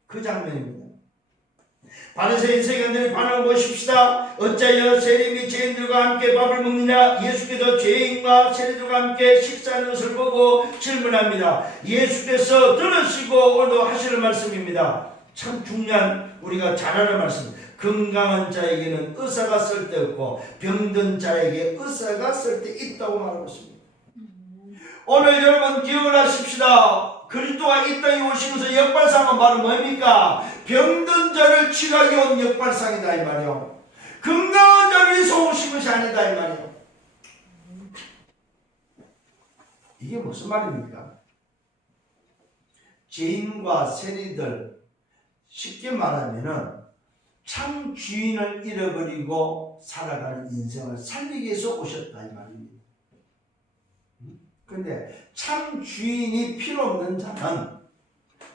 그 장면입니다. 바리새인 서기관들의 반응을 보십시다. 어찌하여 세리 및 죄인들과 함께 밥을 먹느냐? 예수께서 죄인과 세리들과 함께 식사하는 것을 보고 질문합니다. 예수께서 들으시고 오늘 하시는 말씀입니다. 참 중요한 우리가 잘 아는 말씀. 건강한 자에게는 의사가 쓸데없고 병든 자에게 의사가 쓸데있다고 말하고 있습니다. 오늘 여러분 기억을 하십시다. 그리스도가 이 땅에 오시면서 역발상은 바로 뭡니까? 병든 자를 치료하기 온 역발상이다 이 말이요. 건강한 자를 위해서 오신 것이 아니다 이 말이요. 이게 무슨 말입니까? 죄인과 세리들, 쉽게 말하면은 참 주인을 잃어버리고 살아가는 인생을 살리기 위해서 오셨다 이 말입니다. 그런데 참 주인이 필요 없는 자는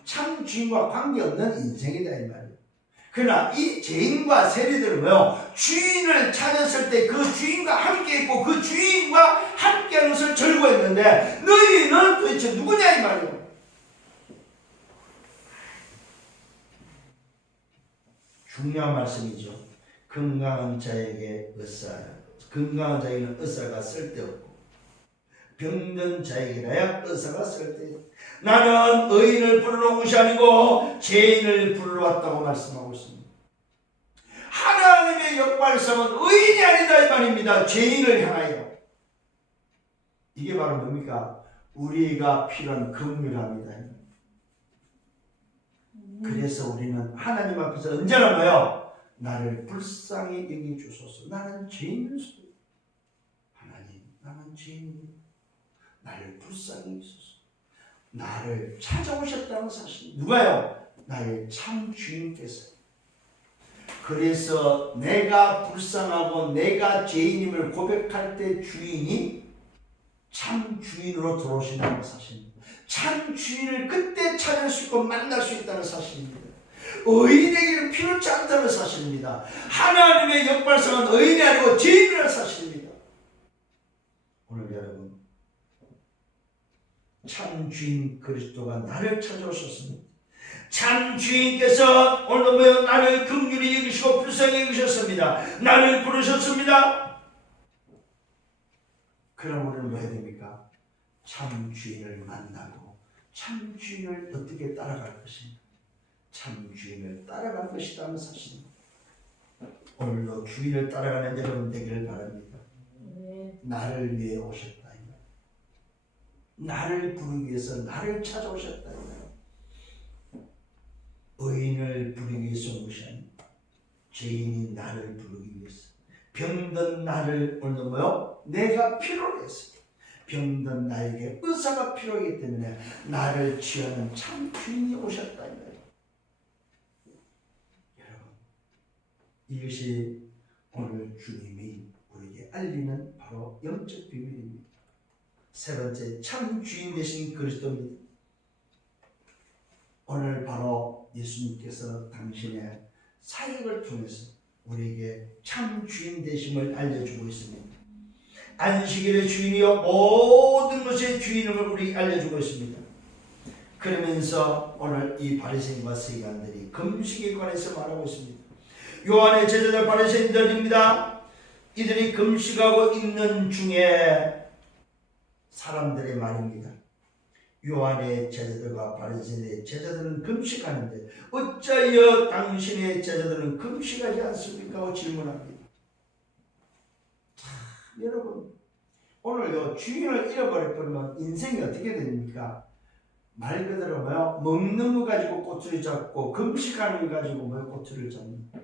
참 주인과 관계없는 인생이다 이 말이에요. 그러나 이 죄인과 세리들은 주인을 찾았을 때 그 주인과 함께 있고 그 주인과 함께하는 것을 즐거워했는데 너희는 도대체 누구냐 이 말이에요. 중요한 말씀이죠. 건강한 자에게는 의사가 쓸데없고 병든 자에게라야 의사가 쓸데있다. 나는 의인을 부르러 온 것이 아니고 죄인을 부르러 왔다고 말씀하고 있습니다. 하나님의 역발상은 의인이 아니다 이 말입니다. 죄인을 향하여. 이게 바로 뭡니까? 우리가 필요한 긍휼함이다. 그래서 우리는 하나님 앞에서 언제나 나를 불쌍히 여기주소서. 나는 죄인이소서. 하나님, 나는 죄인입니다. 나를 불쌍히 여기소서. 나를 찾아오셨다는 사실. 누가요? 나의 참 주인께서. 그래서 내가 불쌍하고 내가 죄인임을 고백할 때 주인이 참 주인으로 들어오신다는 사실입니다. 참 주인을 그때 찾을 수 있고 만날 수 있다는 사실입니다. 의인에게는 필요치 않다는 사실입니다. 하나님의 역발상은 의인이 아니고 죄인이라는 사실입니다. 오늘 여러분, 참 주인 그리스도가 나를 찾아오셨습니다. 참 주인께서 오늘도 나를 긍휼히 여기시고 불쌍히 여기셨습니다. 나를 부르셨습니다. 그럼 우리는 뭐 해야 됩니까? 참 주인을 만나고 참 주인을 어떻게 따라갈 것인가? 참 주인을 따라갈 것이라는 사실입니다. 오늘도 주인을 따라가는 여러분 되기를 바랍니다. 나를 위해 오셨다. 나를 부르기 위해서 나를 찾아오셨다. 의인을 부르기 위해서 온 것이 아닙니다. 죄인이 나를 부르기 위해서. 병든 나를 오늘도 뭐요? 내가 필요로 했어요. 병든 나에게 의사가 필요하기 때문에 나를 취하는 참 주인이 오셨다. 여러분, 이것이 오늘 주님이 우리에게 알리는 바로 영적 비밀입니다. 세 번째, 참 주인 되신 그리스도입니다. 오늘 바로 예수님께서 당신의 사역을 통해서 우리에게 참 주인 되심을 알려주고 있습니다. 안식일의 주인이요 모든 것의 주인임을 우리에게 알려주고 있습니다. 그러면서 오늘 이 바리새인과 서기관들이 금식에 관해서 말하고 있습니다. 요한의 제자들 바리새인들입니다. 이들이 금식하고 있는 중에 사람들의 말입니다. 요한의 제자들과 바리새인의 제자들은 금식하는데 어찌하여 당신의 제자들은 금식하지 않습니까? 하고 질문합니다. 참, 여러분, 오늘 주인을 잃어버리면 인생이 어떻게 됩니까? 말 그대로 뭐요? 먹는 거 가지고 꼬투리 잡고 금식하는 거 가지고 뭐요? 꼬투리를 잡니다.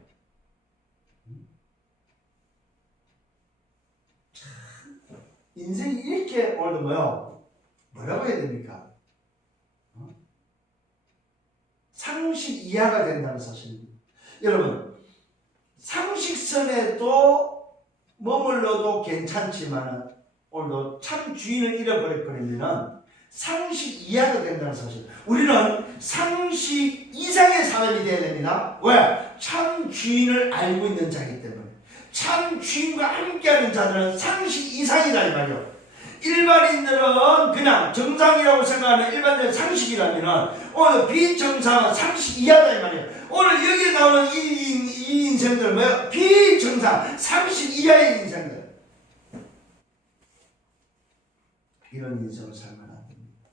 인생이 이렇게 오늘도 뭐요? 뭐라고 해야 됩니까? 상식 이하가 된다는 사실입니다. 여러분, 상식선에도 머물러도 괜찮지만 오늘도 참 주인을 잃어버릴 거면 상식 이하가 된다는 사실. 우리는 상식 이상의 사람이 되어야 됩니다. 왜? 참 주인을 알고 있는 자이기 때문에. 참 주인과 함께하는 자들은 상식 이상이다 이 말이요. 일반인들은 그냥 정상이라고 생각하는 일반적인 상식이라면 오늘 비정상은 상식 이하다 이 말이에요. 오늘 여기 나오는 이 인생들은 뭐예요? 비정상, 상식 이하의 인생들. 이런 인생을 살면 안 됩니다.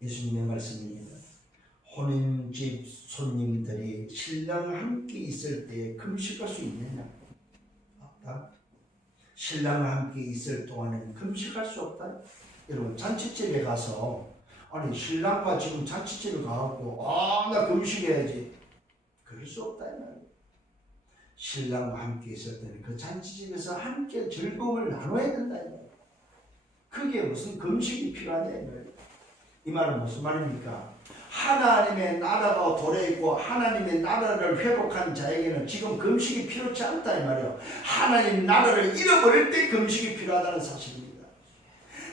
예수님의 말씀입니다. 혼인집 손님들이 신랑과 함께 있을 때 금식할 수 있느냐? 없다. 신랑과 함께 있을 동안에는 금식할 수 없다. 여러분, 잔치집에 가서 아니 신랑과 지금 잔치집에 가갖고 나 금식해야지, 그럴 수 없다 이 말이에요. 신랑과 함께 있을 때는 그 잔치집에서 함께 즐거움을 나눠야 된다 이 말이에요. 그게 무슨 금식이 필요하냐 이 말이에요. 이 말은 무슨 말입니까? 하나님의 나라가 도래했고 하나님의 나라를 회복한 자에게는 지금 금식이 필요치 않다 이 말이에요. 하나님 나라를 잃어버릴 때 금식이 필요하다는 사실입니다.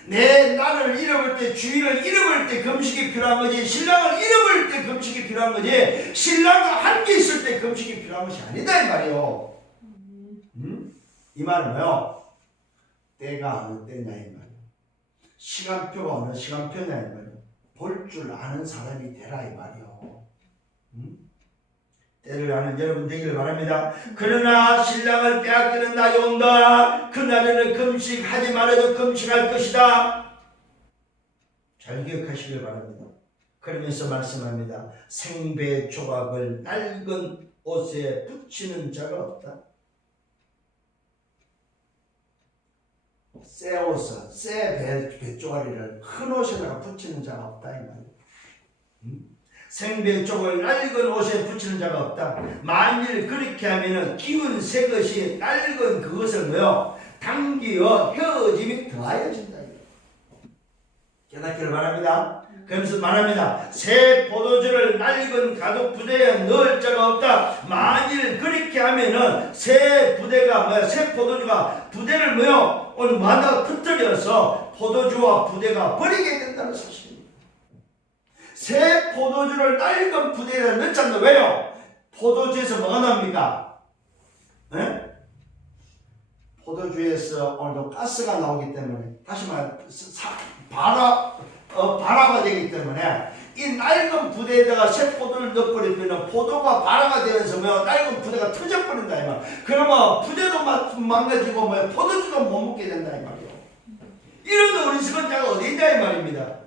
내 나라를 잃어버릴 때, 주인을 잃어버릴 때 금식이 필요한 거지, 신랑을 잃어버릴 때 금식이 필요한 거지, 신랑과 함께 있을 때 금식이 필요한 것이 아니다 이 말이에요. 이 말은 뭐요? 때가 어느 때냐 이 말이에요. 시간표가 어느 시간표냐 이 말이에요. 볼 줄 아는 사람이 되라 이 말이요. 때를 아는 여러분 되기를 바랍니다. 그러나 신랑을 빼앗기는 날이 온다. 그날에는 금식하지 말아도 금식할 것이다. 잘 기억하시길 바랍니다. 그러면서 말씀합니다. 생배 조각을 낡은 옷에 붙이는 자가 없다. 새 옷을, 새 배조가리를 큰 옷에다가 붙이는 자가 없다 이 말이에요. 생배쪽을 낡은 옷에 붙이는 자가 없다. 만일 그렇게 하면은 기운 새 것이 낡은 그것을 뭐요? 당기어 헤어짐이 더하여진다. 깨닫기를 바랍니다. 그러면서 말합니다. 새 포도주를 낡은 가죽 부대에 넣을 자가 없다. 만일 그렇게 하면은 새 포도주가 부대를 오늘 만나가 터뜨려서 포도주와 부대가 버리게 된다는 사실입니다. 새 포도주를 낡은 부대에 넣잖아요. 왜요? 포도주에서 뭐가 나옵니까? 네? 포도주에서 오늘도 가스가 나오기 때문에, 다시 말해 발화가 되기 때문에 이 낡은 부대에다가 새 포도를 넣어버리면 포도가 발화가 되면서 낡은 부대가 터져버린다 이 말. 그러면 부대도 망가지고 포도주도 못 먹게 된다 이 말이에요. 이런 어리석은 자가 어디 있냐 이 말입니다.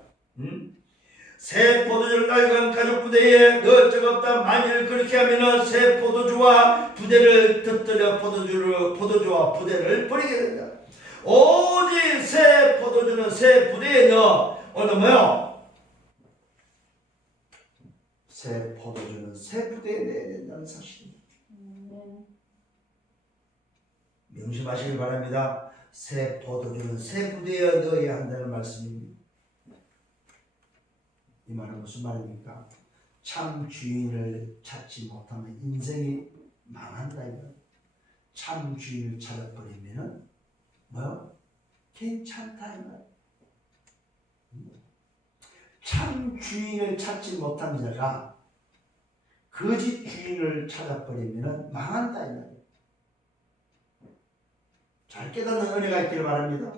새 포도주를 낡은 가죽 부대에 넣을 자가 없다. 만일 그렇게 하면은 새 포도주와 부대를 터뜨려 포도주와 부대를 버리게 된다. 오직 새 포도주는 새 부대에 넣어. 오늘 새 포도주는 새 부대에 넣어야 된다는 사실입니다. 명심하시길 바랍니다. 새 포도주는 새 부대에 넣어야 한다는 말씀입니다. 이 말은 무슨 말입니까? 참 주인을 찾지 못하면 인생이 망한다 이거. 참 주인을 찾아버리면은 괜찮다 이 말. 참 주인을 찾지 못한 자가 거짓 주인을 찾아버리면은 망한다 이 말. 잘 깨닫는 은혜가 있기를 바랍니다.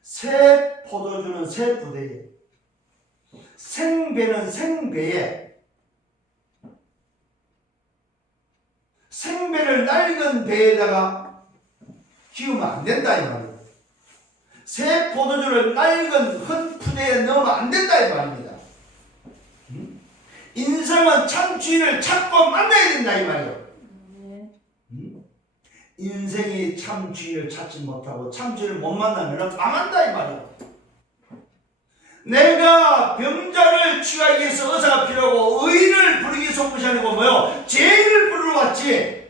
새 포도주는 새 부대에, 생배는 생배에, 생배를 낡은 배에다가 기우면 안 된다 이 말이에요. 새 포도주를 낡은 헛 부대에 넣으면 안 된다 이 말입니다. 인생은 참 주인을 찾고 만나야 된다 이 말이에요. 인생이 참 주인을 찾지 못하고 참 주인을 못 만나면 망한다 이 말이에요. 내가 병자를 취하기 위해서 의사가 필요하고 의인을 부르기 위해서 온 것이 아니고 죄인을 부르러 왔지.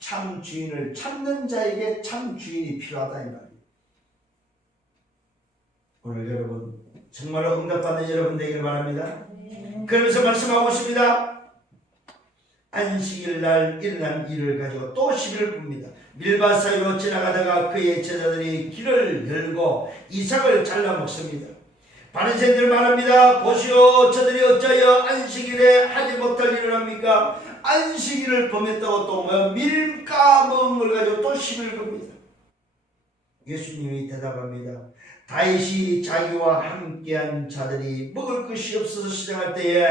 참 주인을 찾는 자에게 참 주인이 필요하다 이 말이에요. 오늘 여러분 정말로 응답받는 여러분 되기를 바랍니다. 그러면서 말씀하고 있습니다. 안식일 날 일어난 일을 가지고 또 시비를 풉니다. 밀밭 사이로 지나가다가 그의 제자들이 길을 열고 이삭을 잘라 먹습니다. 바리새인들 말합니다. 보시오, 저들이 어찌하여 안식일에 하지 못할 일을 합니까? 안식일을 범했다고 또 밀가멍을 가지고 또 시비를 겁니다. 예수님이 대답합니다. 다윗이 자기와 함께한 자들이 먹을 것이 없어서 시장할 때에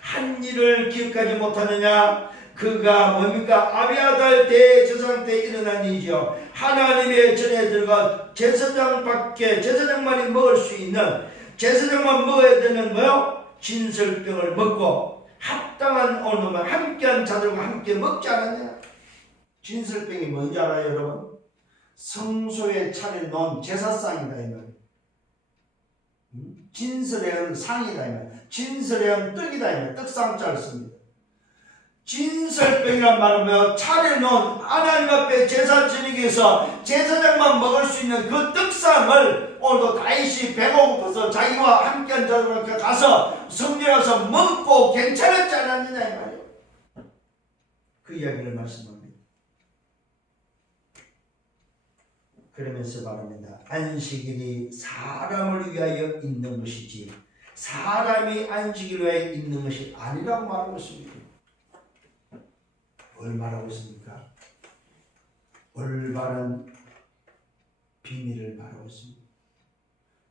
한 일을 기억하지 못하느냐? 그가 뭡니까? 아비아달 대제사장 때 일어난 일이죠. 하나님의 전에 들어가 제사장만이 먹을 수 있는, 제사장만 먹어야 되는 진설병을 먹고 합당한 오늘만 함께한 자들과 함께 먹지 않았냐? 진설병이 뭔지 알아요 여러분? 성소에 차려놓은 제사상이다 이 말이에요. 진설에는 상이다 이 말이에요. 진설에는 떡이다 이 말이에요. 떡상자를 씁니다. 진설병이란 말은 차려놓은 하나님 앞에 제사 지내기 위해서 제사장만 먹을 수 있는 그 떡상을 오늘도 다윗이 배가 고파서 자기와 함께한 자들과 가서 성전에 가서 먹고 괜찮았지 않았느냐 이 말이에요. 그 이야기를 말씀합니다. 그러면서 말합니다. 안식일이 사람을 위하여 있는 것이지 사람이 안식일을 위하여 있는 것이 아니라고 말하고 있습니다. 뭘 말하고 있습니까? 올바른 비밀을 말하고 있습니다.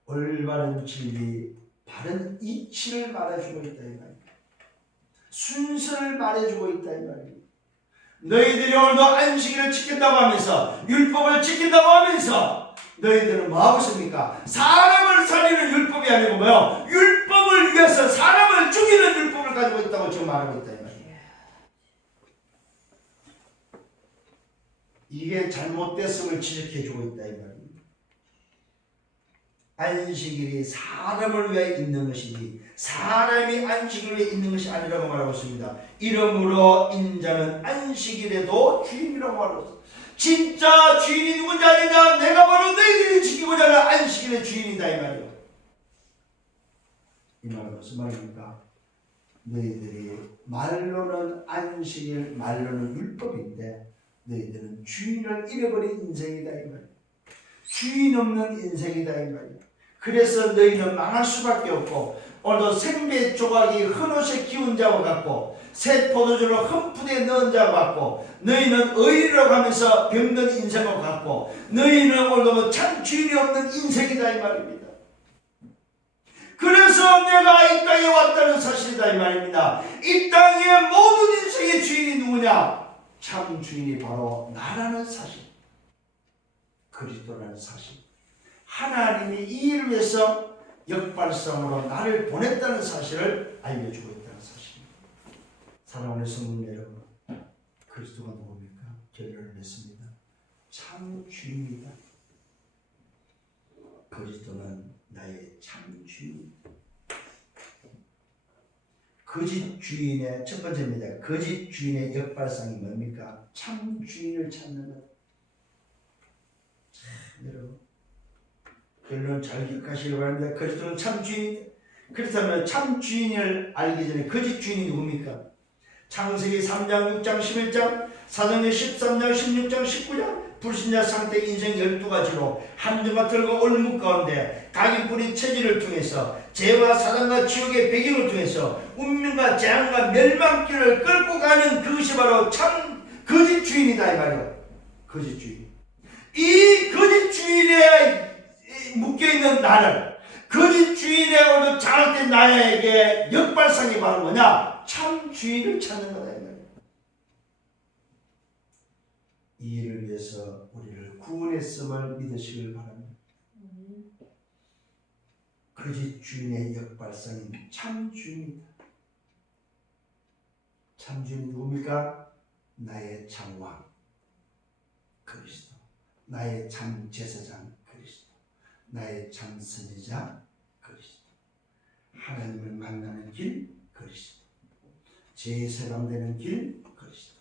올바른 진리, 바른 이치를 말해주고 있다 이 말입니다. 순서를 말해주고 있다 이 말입니다. 너희들이 오늘도 안식일을 지킨다고 하면서 율법을 지킨다고 하면서 너희들은 뭐하고 있습니까? 사람을 살리는 율법이 아니고 율법을 위해서 사람을 죽이는 율법을 가지고 있다고 지금 말하고 있다 이 말이에요. 이게 잘못됐음을 지적해주고 있다 이 말입니다. 안식일이 사람을 위해 있는 것이지 사람이 안식일을 위해 있는 것이 아니라고 말하고 있습니다. 이러므로 인자는 안식일에도 주인이라고 말하고 있습니다. 진짜 주인이 누군지 아느냐? 내가 바로 너희들이 지키고자 하는 안식일의 주인이다 이 말이에요. 무슨 말입니까? 너희들이 말로는 안식일, 말로는 율법인데 너희들은 주인을 잃어버린 인생이다 이 말이야. 주인 없는 인생이다 이 말이야. 그래서 너희는 망할 수밖에 없고 오늘도 생배 조각이 흠옷에 기운 자와 같고 새 포도주를 흠푸대 넣은 자와 같고 너희는 의리라고 하면서 병든 인생과 같고 너희는 오늘도 참 주인이 없는 인생이다 이 말입니다. 그래서 내가 이 땅에 왔다는 사실이다 이 말입니다. 이 땅의 모든 인생의 주인이 누구냐? 참 주인이 바로 나라는 사실, 그리스도라는 사실. 하나님이 이 일을 위해서 역발상으로 나를 보냈다는 사실을 알려주고 있다는 사실입니다. 사랑하는 성도 여러분, 그리스도가 누굽니까? 결론을 냈습니다. 참 주인이다. 그리스도는 나의 참 주인. 거짓 주인의 첫 번째입니다. 거짓 주인의 역발상이 뭡니까? 참 주인을 찾는 것. 참 여러분, 결론 잘 기억하시기 바랍니다. 그리스도는 참 주인. 그렇다면 참 주인을 알기 전에 거짓 주인이 누굽니까? 창세기 3장, 6장, 11장, 사도행전 13장, 16장, 19장 불신자 상태 인생 12가지로 함정과 들과 올무 가운데 각인 뿌리 체질을 통해서 죄와 사단과 지옥의 배경을 통해서 운명과 재앙과 멸망길을 끌고 가는 그것이 바로 참 거짓 주인이다 이 말이에요. 거짓 주인. 이 거짓 주인에 묶여있는 나를, 거짓 주인에 오늘 장악된 나에게 역발상이 바로 뭐냐? 참 주인을 찾는 거다 이 말이에요. 이 일을 위해서 우리를 구원했음을 믿으시길 바랍니다. 거짓 주인의 역발상인 참 주인이다. 참 주인이 누굽니까? 나의 참왕 그리스도, 나의 참 제사장 그리스도, 나의 참 선지자 그리스도, 하나님을 만나는 길 그리스도, 재해세방되는 길 그리스도,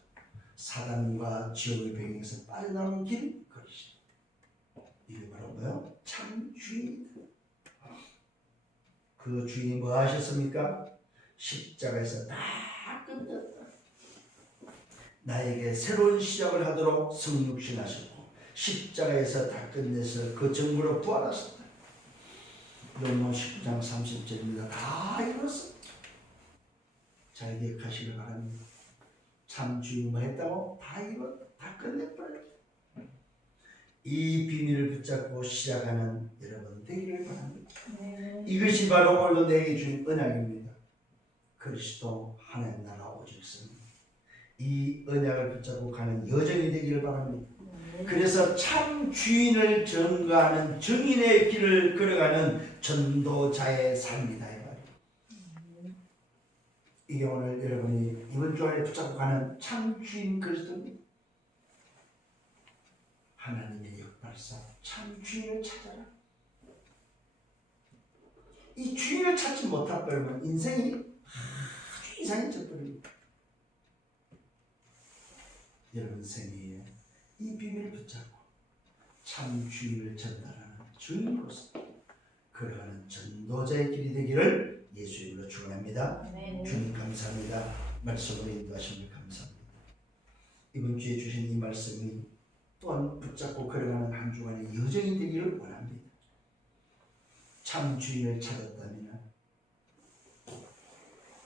사단과 지옥의 배경에서 빠져나오는 길 그리스도. 이게 바로 뭐요? 참 주인이다. 그 주인이 뭐 하셨습니까? 십자가에서 다 끝냈다. 나에게 새로운 시작을 하도록 성육신하셨고 십자가에서 다 끝내서 그 정부로 부활하셨다. 롬마 19장 30절입니다. 다 이뤘어. 잘 기억하시길 바랍니다. 참 주인이 뭐 했다고? 다 이뤘다. 다 끝냈다. 이 비밀을 붙잡고 시작하는 여러분 되기를 바랍니다. 이것이 바로 오늘도 내게 준 언약입니다. 그리스도 하나님 나라 오직 성. 이 언약을 붙잡고 가는 여정이 되기를 바랍니다. 그래서 참 주인을 전가하는 정인의 길을 걸어가는 전도자의 삶이다 이 말이에요. 이게 오늘 여러분이 이번 주 안에 붙잡고 가는 참 주인 그리스도입니다. 하나님의 역발상 참 주인을 찾아라. 이 주인을 찾지 못하면 인생이 아주 이상해져 버립니다. 여러분 생애에 이 비밀을 붙잡고 참 주인을 전달하는 주인으로서 걸어가는 전도자의 길이 되기를 예수 이름으로 축원합니다. 주님 감사합니다. 말씀으로 인도하심을 감사합니다. 이번 주에 주신 이 말씀이 또한 붙잡고 걸어가는 한 주간의 여정이 되기를 원합니다. 참 주인을 찾았다면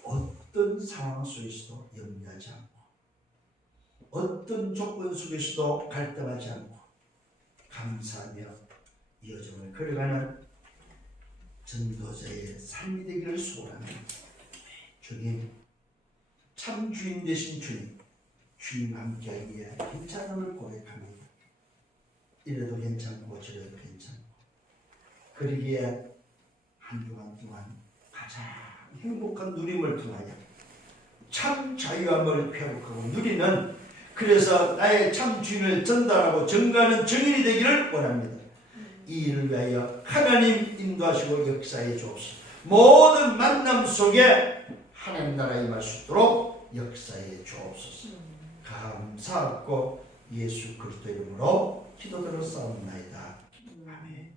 어떤 상황 속에서도 염려하지 않고 어떤 조건 속에서도 갈등하지 않고 감사하며 이 여정을 걸어가는 전도자의 삶이 되기를 소원합니다. 주님, 참 주인 되신 주님, 주님과 함께하기 위해 괜찮음을 고백합니다. 이래도 괜찮고 저래도 괜찮고 그러기에 한 주간 동안 가장 행복한 누림을 통하여 참 자유함을 회복하고 누리는, 그래서 나의 참 주인을 전달하고 전가하는 정인이 되기를 원합니다. 이 일을 위하여 하나님 인도하시고 역사해 주옵소서. 모든 만남 속에 하나님 나라 임할 수 있도록 역사해 주옵소서. 감사하고 예수 그리스도 이름으로 기도드려 싸움나이다. 아멘.